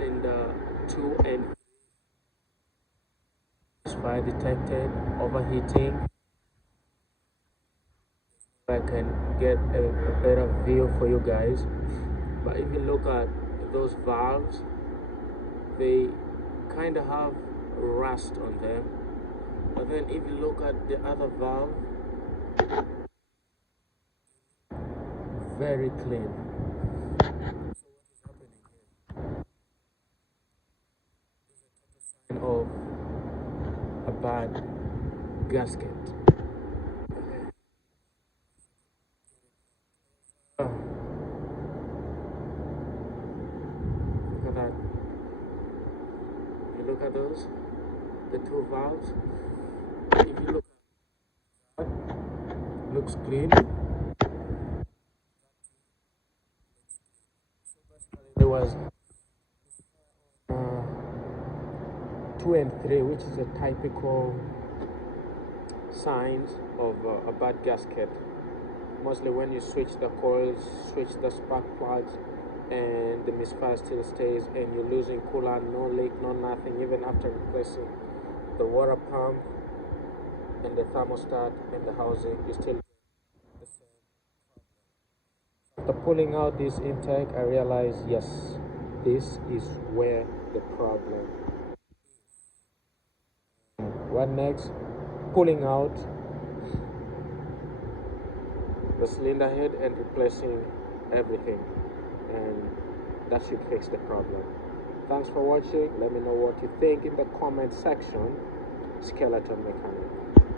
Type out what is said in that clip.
in the 2 and fire detected overheating. I can get a better view for you guys. But if you look at those valves, they kind of have rust on them. But then if you look at the other valve, very clean. Of a bad gasket. Look at that. You look at those, the two valves. If you look at it, looks clean. There was 2 and 3, which is a typical signs of a bad gasket. Mostly when you switch the coils, switch the spark plugs, and the misfire still stays, and you're losing coolant, no leak, no nothing, even after replacing the water pump and the thermostat and the housing, you still the same. After pulling out this intake, I realized, yes, this is where the problem. What next? Pulling out the cylinder head and replacing everything, and that should fix the problem. Thanks for watching. Let me know what you think in the comment section. Skeleton Mechanic.